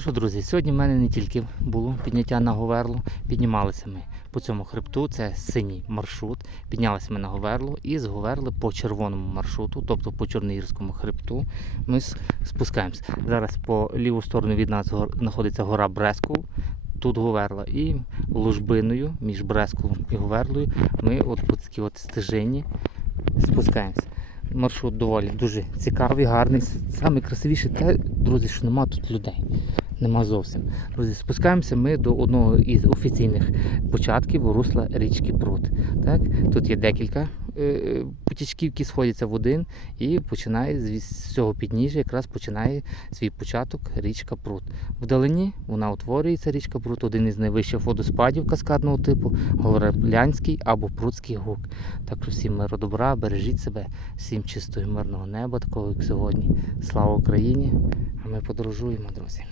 Ну що, друзі, сьогодні в мене не тільки було підняття на Говерло, піднімалися ми по цьому хребту, це синій маршрут. Піднялися ми на Говерло і з Говерли по червоному маршруту, тобто по Чорногірському хребту, ми спускаємося. Зараз по ліву сторону від нас знаходиться гора Бресков, тут Говерла. І лужбиною між Бресковом і Говерлою ми от по такій от стежині спускаємося. Маршрут доволі дуже цікавий, гарний. Саме красивіше те, друзі, що нема тут людей. Нема зовсім. Друзі, спускаємося ми до одного із офіційних початків русла річки Прут. Так? Тут є декілька е, потічків, які сходяться в один, і починає з цього підніжжя якраз починає свій початок річка Прут. Вдалині вона утворюється річка Прут, один із найвищих водоспадів каскадного типу, Говорлянський або Прутський гук. Так що миру добра, бережіть себе, всім чистого і мирного неба, такого як сьогодні. Слава Україні! А ми подорожуємо, друзі.